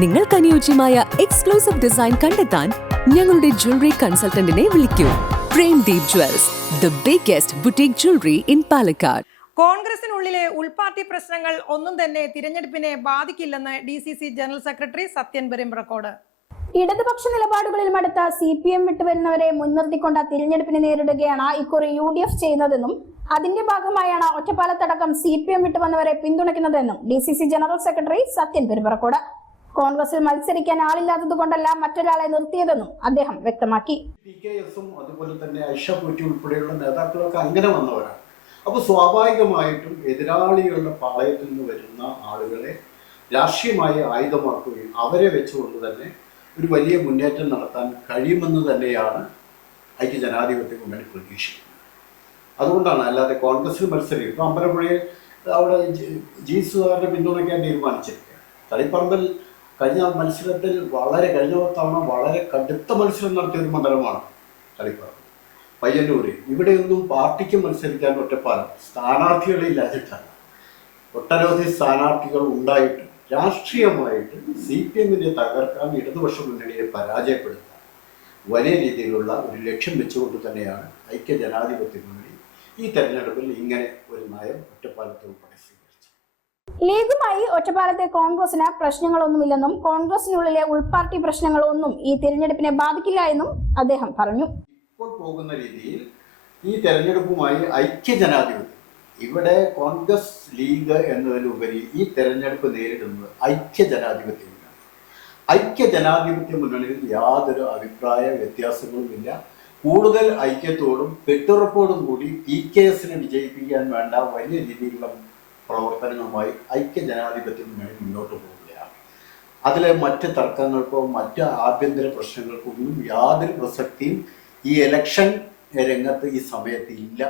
നിങ്ങൾക്ക് അനുയോജ്യമായ exclusive design കണ്ടെത്താൻ ഞങ്ങളുടെ ജ്വല്ലറി കൺസൾട്ടന്റിനെ വിളിക്കൂ. Premdeep jewels, the biggest boutique jewellery in Palakkad. കോൺഗ്രസിനുള്ളിലെ ഉൾപാർട്ടി പ്രശ്നങ്ങൾ ഒന്നും തന്നെ തിരഞ്ഞെടുപ്പിനെ ബാധിക്കില്ലെന്ന് DCC general secretary Sathyan Perumbrakode. ഇടതുപക്ഷ നിലപാടുകളിൽ മടുത്ത CPM വിട്ടുവരുന്നവരെ മുൻനിർത്തിക്കൊണ്ട് തിരഞ്ഞെടുപ്പിനെ നേരിടുകയാണ് ഇക്കുറി UDF ചെയ്യുന്നതെന്നും അതിന്റെ ഭാഗമായാണ് ഒറ്റപ്പാലത്തടക്കം CPM വിട്ടുവന്നവരെ പിന്തുണയ്ക്കുന്നതെന്നും DCC general secretary Sathyan Perumbrakode. കോൺഗ്രസിൽ മത്സരിക്കാൻ ആളില്ലാത്തത് കൊണ്ടല്ല മറ്റൊരാളെ നിർത്തിയതെന്നും അദ്ദേഹം വ്യക്തമാക്കി. PKS-ഉം അതുപോലെ തന്നെ ഐഷ പൂറ്റി ഉൾപ്പെടെയുള്ള നേതാക്കളൊക്കെ അങ്ങനെ വന്നവരാണ്. അപ്പോൾ സ്വാഭാവികമായിട്ടും എതിരാളികളുടെ പാളയത്തിൽ നിന്ന് വരുന്ന ആളുകളെ രാഷ്ട്രീയമായി ആയുധമാക്കുകയും അവരെ വെച്ചുകൊണ്ട് തന്നെ ഒരു വലിയ മുന്നേറ്റം നടത്താൻ കഴിയുമെന്ന് തന്നെയാണ് ഐക്യജനാധിപത്യ മുന്നണി പ്രതീക്ഷിക്കുന്നത്. അതുകൊണ്ടാണ്, അല്ലാതെ കോൺഗ്രസിൽ മത്സരിക്കും. ഇപ്പോൾ അമ്പലപ്പുഴയിൽ അവിടെ G. സുധാകരനെ പിന്തുണയ്ക്കാൻ തീരുമാനിച്ചിരിക്കുകയാണ്. തളിപ്പറമ്പിൽ കഴിഞ്ഞ തവണ വളരെ കടുത്ത മത്സരം നടത്തിയ ഒരു മണ്ഡലമാണ് തളിപ്പറമ്പ്. പയ്യന്നൂര് ഇവിടെയൊന്നും പാർട്ടിക്ക് മത്സരിക്കാൻ ഒറ്റപ്പാലം സ്ഥാനാർത്ഥികളില്ലാതിട്ടാണ്. ഒട്ടനവധി സ്ഥാനാർത്ഥികൾ ഉണ്ടായിട്ടും രാഷ്ട്രീയമായിട്ട് CPM-നെ തകർക്കാൻ ഇടതുപക്ഷ മുന്നണിയെ പരാജയപ്പെടുത്താൻ വലിയ രീതിയിലുള്ള ഒരു ലക്ഷ്യം വെച്ചുകൊണ്ട് തന്നെയാണ് ഐക്യജനാധിപത്യ മുന്നണി ഈ തെരഞ്ഞെടുപ്പിൽ ഇങ്ങനെ ഒരു നയം ഒറ്റപ്പാലത്ത് ഉൾപ്പെടെ സ്വീകരിച്ചത്. ലീഗുമായി ഒറ്റപ്പാലത്തെ കോൺഗ്രസിന് പ്രശ്നങ്ങളൊന്നുമില്ലെന്നും കോൺഗ്രസിനുള്ളിലെ ഉൾപാർട്ടി പ്രശ്നങ്ങളൊന്നും ഈ തിരഞ്ഞെടുപ്പിനെ ബാധിക്കില്ല എന്നും അദ്ദേഹം പറഞ്ഞു. ഇപ്പോൾ പോകുന്ന രീതിയിൽ ഈ തെരഞ്ഞെടുപ്പുമായി ഐക്യജനാധിപത്യം, ഇവിടെ കോൺഗ്രസ് ലീഗ് എന്നതിലുപരി ഈ തെരഞ്ഞെടുപ്പ് നേരിടുന്നത് ഐക്യജനാധിപത്യമാണ്. ഐക്യജനാധിപത്യ മുന്നണിയിൽ യാതൊരു അഭിപ്രായ വ്യത്യാസങ്ങളുമില്ല. കൂടുതൽ ഐക്യത്തോടും കെട്ടുറപ്പോടും കൂടി PKS-നെ വിജയിപ്പിക്കാൻ വേണ്ട വലിയ രീതിയിലുള്ള പ്രവർത്തനങ്ങളുമായി ഐക്യജനാധിപത്യ മുന്നണി മുന്നോട്ട് പോവുകയാണ്. അതിലെ മറ്റ് തർക്കങ്ങൾക്കോ മറ്റ് ആഭ്യന്തര പ്രശ്നങ്ങൾക്കോ ഒന്നും യാതൊരു പ്രസക്തിയും ഈ ഇലക്ഷൻ രംഗത്ത് ഈ സമയത്ത് ഇല്ല.